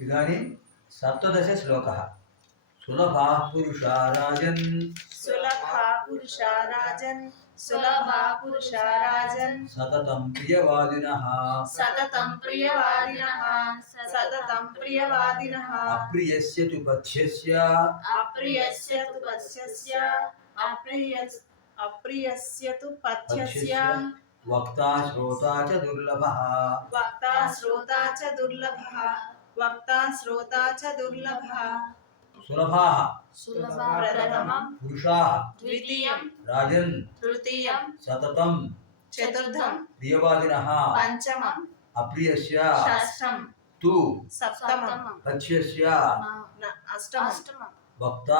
इदानीं सप्तदशश्लोकः। सुलभाः पुरुषा राजन् सुलभा पुरुषा राजन् सुलभा पुरुषा राजन् सततं प्रियवादिनः। सततं प्रियवादिनः। सततं प्रियवादिनः। अप्रियस्य तु पथ्यस्य। अप्रियस्य तु पथ्यस्य। अप्रिय अप्रियस्य तु पथ्यस्य। वक्ता श्रोता च दुर्लभः। वक्ता श्रोता च दुर्लभः। वक्ता श्रोता च दुर्लभः। सुलभाः। प्रथमं पुरुषाः। द्वितीयं राजन्। तृतीयं सततं चतुर्थं प्रियवादिनः। पञ्चमं अप्रियस्य। षष्ठं तु। सप्तमं पथ्यस्य न- భక్త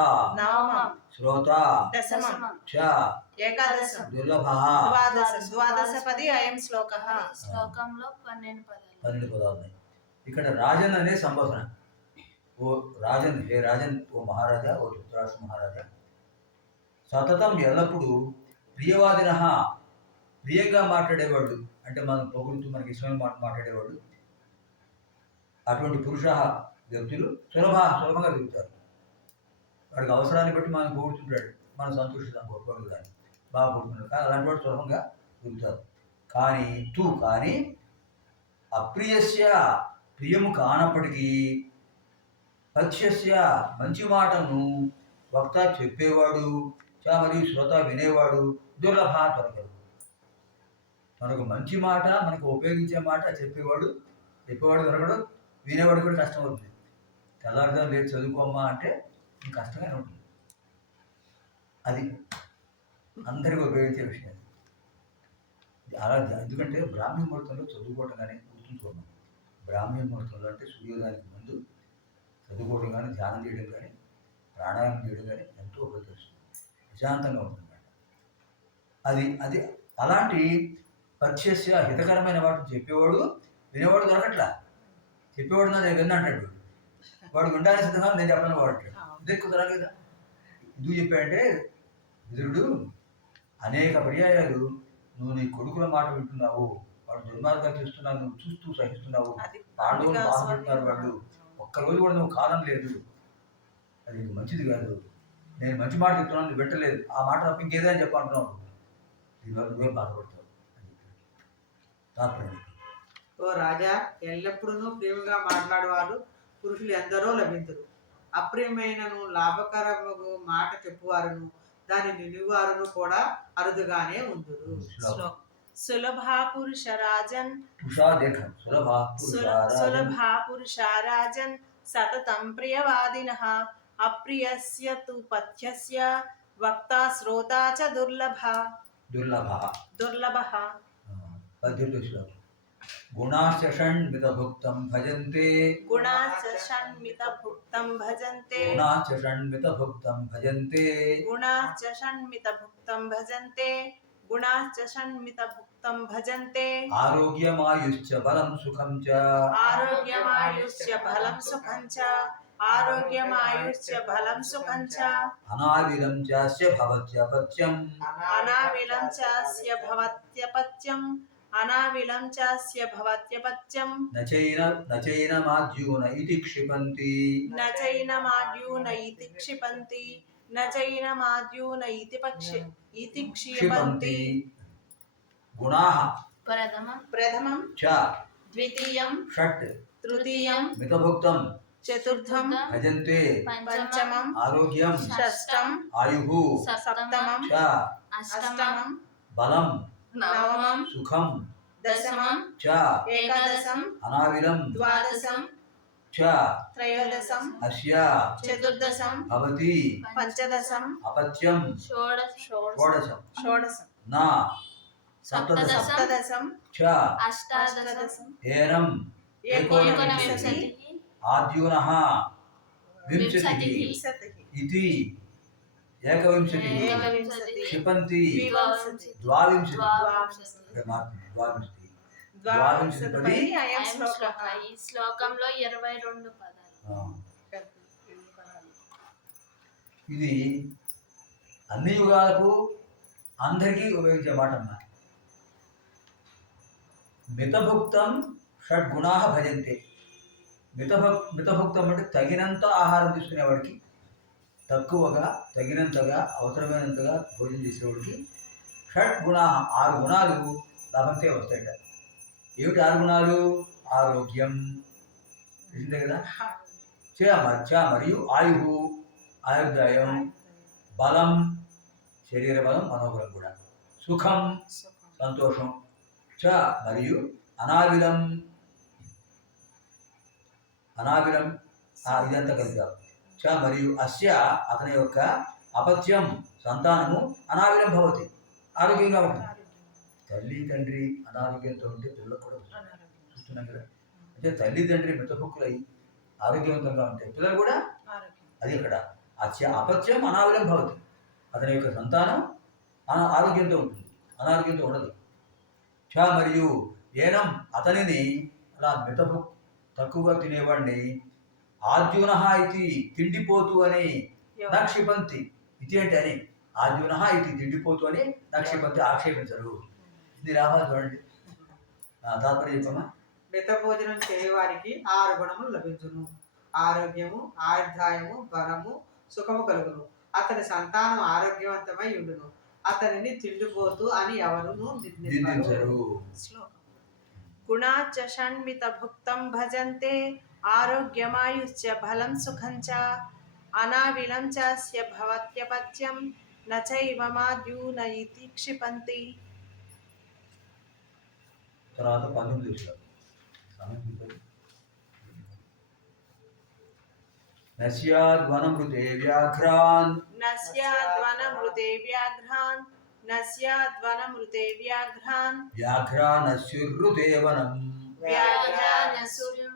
శ్రోత च ఏకాదశ దుర్లభ ద్వాదశ ద్వాదశ పది అయం శ్లోక. శ్లోకంలో పన్నెండు పదాలు. పన్నెండు పదాలు. ఉన్నాయి ఇక్కడ రాజన్ అనే సంభాషణ. ఓ రాజన్ హే రాజన్ ఓ మహారాజా ఓ ధృతరాష్ట్ర మహారాజా. సతతం ఎల్లప్పుడూ ప్రియవాదిన ప్రియంగా మాట్లాడేవాడు అంటే మనం పొగుడుతూ మనకి ఇష్టమైన మాట మాట్లాడేవాడు అటువంటి పురుష వ్యక్తులు సులభ సులభంగా దొరుకుతారు వాడికి అవసరాన్ని బట్టి మనం పొగుడుతుంటాడు మనం సంతోషిస్తాం పొగడు కానీ బాగా కోరుకుంటాడు కానీ అలాంటి వాడు సులభంగా దొరుకుతారు కానీ తూ కానీ అప్రియస్య ప్రియము కానప్పటికీ పక్షస్య మంచి మాటను వక్త చెప్పేవాడు మరియు శ్రోత వినేవాడు దుర్లభ దొరకదు మనకు మంచి మాట మనకు ఉపయోగించే మాట చెప్పేవాడు చెప్పేవాడు దొరకడు వినేవాడు కూడా కష్టం అవుతుంది తెల్లారుదాం లేదు చదువుకోమ్మా అంటే ఇంక కష్టంగానే ఉంటుంది అది అందరికీ ఉపయోగించే విషయం అది. అలా ఎందుకంటే బ్రాహ్మీ ముహూర్తంలో చదువుకోవటం కానీ గుర్తుంచుకోవడం బ్రాహ్మీ ముహూర్తంలో అంటే సూర్యోదయానికి ముందు చదువుకోవడం కానీ ధ్యానం చేయడం కానీ ప్రాణాయామం చేయడం కానీ ఎంతో ఉపయోగిస్తుంది ప్రశాంతంగా ఉంటుంది అది అది అలాంటి పథ్యస్య హితకరమైన వాటి చెప్పేవాడు వినేవాడు దొరకట్లా. చెప్పేవాడు నా దగ్గర అంటాడు వాడు. వాడు ఉండాలి సిద్ధంగా నేను చెప్పను వాడు ఇద్దరు కుదరాలి కదా ఎందుకు చెప్పాడంటే విదురుడు అనేక పర్యాయాలు నువ్వు నీ కొడుకుల మాట వింటున్నావు వాడు దుర్మార్గాలు చేస్తున్నావు నువ్వు చూస్తూ సహిస్తున్నావు. పాండవులు బాగుంటున్నారు వాళ్ళు. ఒక్కరోజు కూడా నువ్వు కాలం లేదు. అది మంచిది కాదు. నేను మంచి మాట చెప్తున్నాను నువ్వు వింటలేదు. ఆ మాట తప్ప ఇంకేదని చెప్పంటున్నావు దీనివల్ల నువ్వే బాధపడతావు. అని చెప్పాడు. ఓ రాజా ఎల్లప్పుడూ ప్రేమగా మాట్లాడేవారు పురుషులు ఎందరో లభించరు. అప్రియమైనను లాభకరము మాట చెప్పువారును దాని నిలువారును కూడా అరుదుగానే ఉందురు. శ్లోకం. సులభా పురుష రాజన్ పుషా దేఖ సులభా పురుషా రాజన్. సులభా పురుషా రాజన్ సతతం ప్రియవాదినః అప్రియస్య తు పథ్యస్య వక్తా శ్రోతా చ దుర్లభ. దుర్లభ. దుర్లభః. పద్దెనిమిది శ్లోకం గుణాశ్చ షణ్మితభుక్తం భజంతే గుణాచ షణ్మిత భుక్తం భజంతే గుణాశ్చ షణ్మితభుక్తం భజంతే గుణాచ షణ్మిత భుక్తం భజంతే గుణాచ షణ్మిత భుక్తం భజంతే ఆరోగ్యమాయుశ్చ బలం సుఖం చ ఆరోగ్యమాయుష్య బలం సుఖం చ ఆరోగ్యమాయుష్య బలం సుఖం చ అనావిలం చాస్య భవత్యపత్యం అనావిలం చాస్య భవత్యపత్యం అనావిలం చాస్య భవత్యపత్యం నచైన నచైన మాద్యూన ఇతి క్షిపంతి న చైన మాడ్యూన ఇతి క్షిపంతి న చైన మాడ్యూన ఇతి పక్షి ఇతి క్షిపంతి క్షిపంతి గుణాః ప్రథమం ప్రథమం చ ద్వితీయం షట్ తృతీయం మితభుక్తం చతుర్థం భజంతే పంచమం నవమం సుఖం దశమం చ ఏకాదశం అనావిలం ద్వాదశం చ త్రయోదశం అస్య చతుర్దశం భవతి పంచదశం అపత్యం షోడశ షోడశం షోడశం నా సప్తదశ చ అష్టాదశ ఏనం ఏకోనవింశతి ఆద్యూనః వింశతిः వింశతిః ఇతి ఏకవింశతిः. క్షిపంతి ద్వివింశతి. ద్వావింశతి. ద్వావింశతి. ఈ శ్లోకంలో ఇరవై రెండు పదాలు. ఇది అన్ని యుగాలకు అందరికీ ఉపయోగించే మాట అన్నమాట మితభుక్తం షడ్గుణా భజంతే. మితభక్ మితభుక్తం అంటే తగినంత ఆహారం తీసుకునేవాడికి తక్కువగా తగినంతగా అవసరమైనంతగా భోజనం చేసేవాడికి షట్ గుణ ఆరు గుణాలు లభంతే వస్తాయట. ఏమిటి ఆరు గుణాలు? ఆరోగ్యం. తెలిసిందే కదా? చ మ- మరియు ఆయు ఆయుర్దాయం బలం శరీర బలం మనోబలం కూడా. సుఖం సంతోషం. చ మరియు అనావిలం. అనావిలం ఇదంతా కలిపా చ మరియు అస్య అతని యొక్క అపత్యం సంతానము అనావిలం భవతి. ఆరోగ్యంగా ఉంటుంది. తల్లి తండ్రి అనారోగ్యంతో ఉంటే పిల్లలు కూడా చూస్తున్నాం కదా. అంటే తల్లి తండ్రి మితభుక్కులై ఆరోగ్యవంతంగా ఉంటే పిల్లలు కూడా అది ఇక్కడ. అస్య అపత్యం అనావిలం భవతి. అతని యొక్క సంతానం ఆరోగ్యంతో ఉంటుంది. అనారోగ్యంతో ఉండదు. చ మరియు ఏనం అతనిని అలా మితపు తక్కువగా తినేవాడిని ఆర్జున ఇది తిండిపోతూ అని నక్షిపంతి ఇది అంటే అని? ఆర్జున ఇది తిండిపోతూ అని నక్షిపంతి ఆక్షేపించరు. ఇది రావాలి చూడండి. తాత్పర్యం చెప్పమ్మా మిత భోజనం చేయవారికి ఆరు గుణములు లభించును. ఆరోగ్యము ఆయుర్దాయము బలము సుఖము కలుగును. అతని సంతానం ఆరోగ్యవంతమై ఉండును. అతనిని తిండిపోతూ అని ఎవరును నిందించరు. గుణాచ షణ్మిత భుక్తం భజంతే ఆరోగ్యమాయుశ్చ బలం సుఖం చ అనావిలం చాస్య భవత్యపత్యం న చైవ మాద్యూన ఇతి క్షిపంతి తర్వాత పంతొమ్మిది శ్లోకం నశ్యాద్వనమృతే వ్యాఘ్రాన్ నస్యాద్వనమృతే వ్యాఘ్రాన్ నస్యాద్వనమృతే వ్యాఘ్రాన్ వ్యాఘ్రానశ్యుర్రుదేవనం సేవనం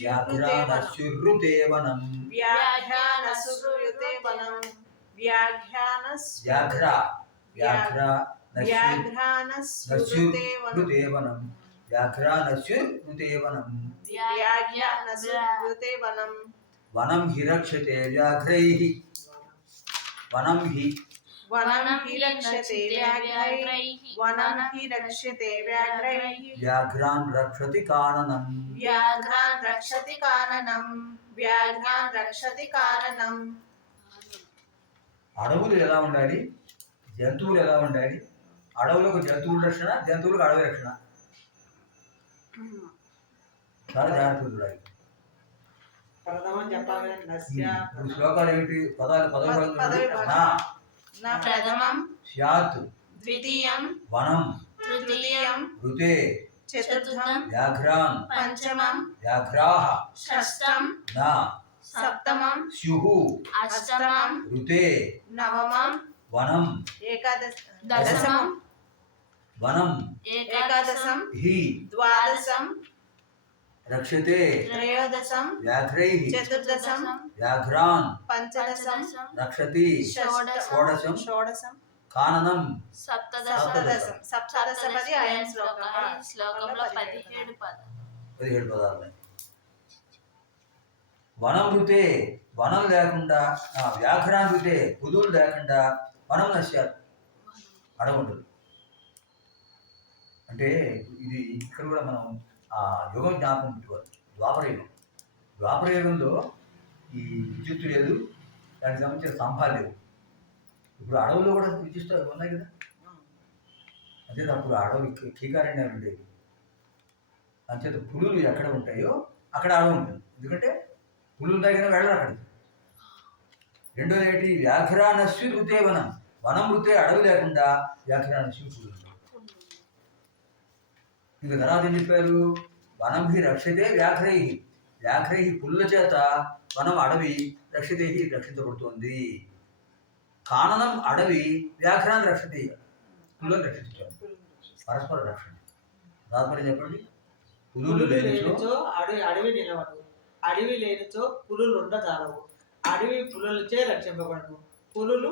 వ్యాఘ్రానశ్యుర్రుదేవనం వ్యాఘ్యానసురుయుతే వనం వ్యాఘ్యానస్ వ్యాఘ్ర వ్యాఘ్ర వ్యాఘ్రానసురుతే వనం నశ్యుర్రుదేవనం వ్యాఘ్రానశ్యుర్రుదేవనం వ్యాఘ్యానసురుతే వనం వనం హి రక్షతే వ్యాఘ్రైః వనం హి వనం హి రక్షతే వ్యాఘ్రైః వనం హి రక్షతే వ్యాఘ్రైః వ్యాఘ్రాన్ రక్షతి కాననం వ్యాఘ్రాన్ రక్షతి కాననం వ్యాఘ్రాన్ రక్షతి కాననం అడవులు ఎలా ఉండాలి? జంతువులు ఎలా ఉండాలి? అడవులకు జంతువుల రక్షణ జంతువులకు అడవి రక్షణ. చాలా జాగ్రత్తగా చూడాలి. శ్లోకాలు ఏమిటి? పదాలు పదవి ప్రథమం స్యాత్. ద్వితీయం వనం. తృతీయం ఋతే. చతుర్థం వ్యాఘ్రాన్. పంచమం వ్యాఘ్రాః షష్టం నా. సప్తమం స్యుః అష్టమం ఋతే. నవమం వనం. ఏకాదశ దశమం దశమం వనం. ఏకాదశం హి ద్వాదశం రక్షతే త్రయోదశం వ్యాఘ్రైః చతుర్దశం వ్యాఘ్రాన్ పంచదశం రక్షతి షోడశం షోడశం షోడశం కాననం సప్తదశ సప్తదశం. సప్తదశపది అయం శ్లోకం శ్లోకంలో. పదిహేడు పదాలు. పదిహేడు పదాలు. వనం ఋతే వనం లేకుండా ఆ, వ్యాఘ్రాన్ ఋతే కుదులు లేకుండా వనం నశ్యాలు. అడవి ఉంటుంది అంటే ఇది ఇక్కడ కూడా మనం యుగం జ్ఞాపకం పెట్టుకోవాలి. ద్వాపరయుగం ద్వాపరయుగంలో ఈ విద్యుత్తు లేదు దానికి సంబంధించిన స్తంభాలు లేవు. ఇప్పుడు అడవుల్లో కూడా విద్యుత్ ఉన్నాయి కదా? అదే అప్పుడు అడవి కీ- కీకారణ్యాలు ఉండేవి. అంచేత పులులు ఎక్కడ ఉంటాయో అక్కడ అడవి ఉంటుంది. ఎందుకంటే పులులు ఉంటాయి కదా వెళ్ళరు అక్కడికి. రెండోది ఏంటి? వ్యాఘ్రానస్సు ఋతే వనం. వనం ఋతే అడవి లేకుండా వ్యాఘ్రానస్సు పులులు ఇంకా తర్వాత ఏం చెప్పారు? వనం హి రక్షతే వ్యాఘ్రై. వ్యాఘ్రై పుల్ల చేత వనం అడవి రక్షతే రక్షించబడుతోంది. కాననం అడవి వ్యాఘ్రాన్ని రక్షతే పుల్లని రక్షించారు పరస్పర రక్షణ దాని చెప్పండి. పులులు లేనిచో అడవి అడవి నిలవదు. అడవి లేనిచో పులులు ఉండజాలవు అడవి పులులచే రక్షింపబడను పులులు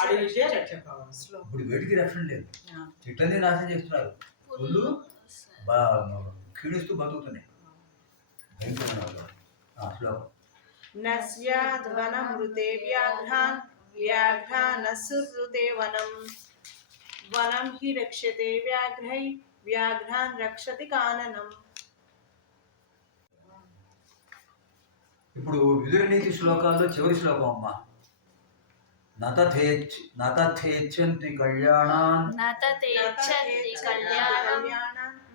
అడవిచే రక్షింపబడను శ్లోకం ఇప్పుడు వేటికి రక్షణ లేదు. చెట్లన్నీ నాశనం చేస్తున్నారు. పుల్లు బా క్షీణిస్తూ బతుకుతున్నాయి భయంకరమైన వాళ్ళు. ఆ, శ్లోకం నస్యాద్వనమృతే వ్యాఘ్రాన్ వ్యాఘ్రానసురుతే వనం వనం హి రక్షతే వ్యాఘ్రై వ్యాఘ్రాన్ రక్షతి కాననం ఇప్పుడు విదురనీతి శ్లోకాల్లో చివరి శ్లోకం అమ్మ. నతథేచ్ నతథేచ్చంతి కళ్యాణాన్. నత తేచ్చంతి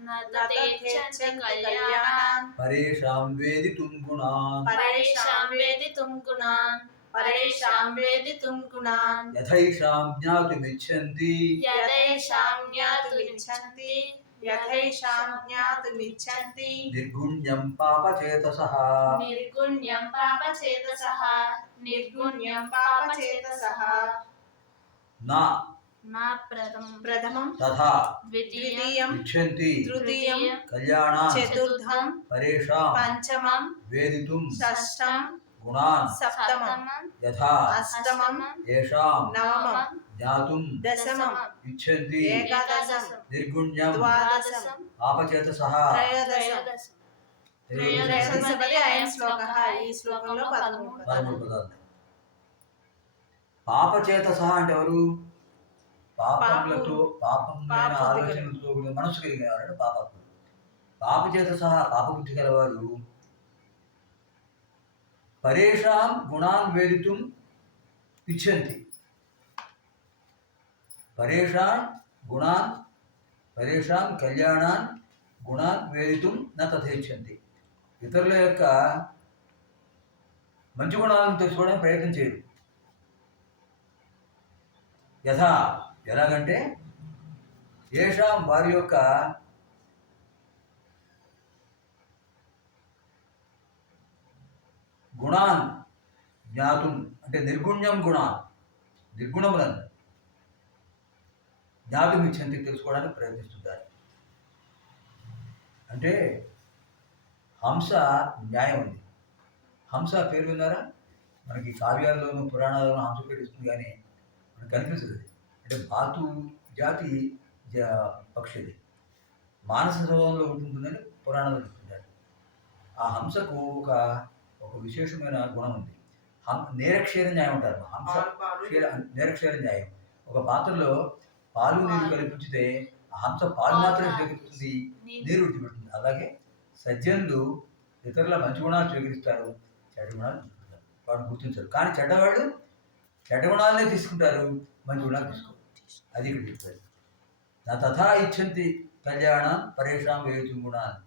కళ్యాణం నత తేచ్చంతి కళ్యాణం పరేషాం వేదితుం గుణాన్ పరేషాం వేదితుం గుణాన్ పరేషాం వేదితుం గుణాన్ యథైషాం జ్ఞాతుమిచ్చంతి యథైషాం జ్ఞాతుమిచ్చంతి యథైషాం జ్ఞాతుమిచ్చంతి నిర్గుణ్యం పాపచేతసః నిర్గుణ్యం పాపచేతసః నిర్గుణ్యం పాపచేతసః ద్వితీయం. ఇచ్చంతి తృతీయం. కళ్యాణాన్ చతుర్థం. పరేషాం పంచమం. వేదితుం. షష్టం. గుణాన్. సప్తమం. సప్తమం. యథా. అష్టమం. ఏషాం. నవమం. జ్ఞాతుం. దశమం. ఇచ్చంతి ఏకాదశం. నిర్గుణ్యం. ద్వాదశం. పాపచేతసః త్రయోదశం. త్రయోదశం. త్రయోదశపది అయం శ్లోకः ఈ శ్లోకంలో పదమూడు పదాలు. పదాలు. పాపచేత సహా అంటే ఎవరు? పాపములతో పాపమైన ఆలోచనలతో మనసు కలిగిన వారంటే పాపాత్ములు పాపచేత సహా పాపబుద్ధి గలవారు పరేషాం గుణాన్ వేదితుం ఇచ్చంతి పరేషాం గుణాన్ పరేషాం కళ్యాణాన్ గుణాన్ వేదితుం న తథేచ్చంతి ఇతరుల యొక్క మంచి గుణాలను తెలుసుకోవడానికి ప్రయత్నం చేయరు. యథా ఎలాగంటే ఏషాం వారి యొక్క గుణాన్ జ్ఞాతుం అంటే నిర్గుణ్యం గుణాన్ నిర్గుణములను జ్ఞాతం ఇచ్చంతి తెలుసుకోవడానికి ప్రయత్నిస్తుంటారు. అంటే హంస న్యాయం ఉంది హంస పేరు విన్నారా? మనకి కావ్యాల్లోనూ పురాణాల్లోనూ హంస పేరు ఇస్తుంది కానీ మనకు కనిపిస్తుంది అంటే బాతు జాతి జా- పక్షి అది. మానస స్వభావంలో ఉంటుందని పురాణాలు చెప్తుంటారు. ఆ హంసకు ఒక ఒక విశేషమైన గుణం ఉంది. హం నేరక్షీర న్యాయం అంటారు. హంస క్షీర నేరక్షీర న్యాయం. ఒక పాత్రలో పాలు నీరు కల్పించితే ఆ హంస పాలు మాత్రమే స్వీకరిస్తుంది. నీరు విడిచిపెడుతుంది అలాగే సజ్జనులు ఇతరుల మంచి గుణాలు స్వీకరిస్తారు. చెడ్డ గుణాలు. వాడు గుర్తించరు. కానీ చెడ్డవాళ్ళు చెడ్డ గుణాలనే తీసుకుంటారు. మంచి గుణాలు తీసుకోరు. చెప్పారు. నా తథా ఇచ్చంతి కళ్యాణ పరేషాం వేయచు గుణాన్ని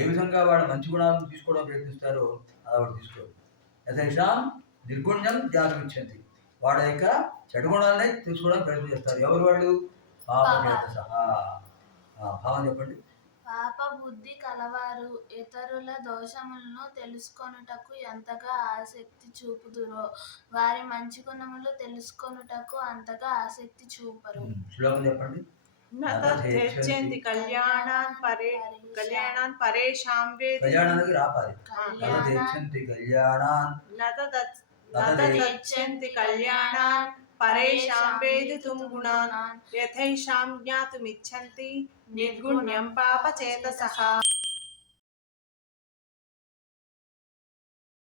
ఏ విధంగా వాడు మంచి గుణాలను తీసుకోవడం ప్రయత్నిస్తారో అలా వాడు తీసుకోరు యథేషాం నిర్గుణ్యం జ్ఞానం ఇచ్చంతి. వాళ్ళ యొక్క చెడు గుణాలనే తెలుసుకోవడానికి ప్రయత్నం చేస్తారు. ఎవరు వాళ్ళు? భావం చెప్పండి. పాప బుద్ధి కలవారు. ఇతరుల దోషములను తెలుసుకొనుటకు ఎంతగా ఆసక్తి చూపుదురో వారి మంచి గుణములు తెలుసుకొనుటకు అంతగా ఆసక్తి చూపరు. శ్లోకం చెప్పండి. నతథేచ్చంతి కళ్యాణాన్ పరే కళ్యాణాన్ పరేషాం వేది. కళ్యాణానికి రాపాలి కళ్యాణ తెచ్చంతి కళ్యాణాన్. నతదచ్చంతి కళ్యాణాన్ పరేషాం వేదితుం గుణాన్ యథైషాం జ్ఞాతుమిచ్చంతి నిర్గుణ్యం పాపచేతసః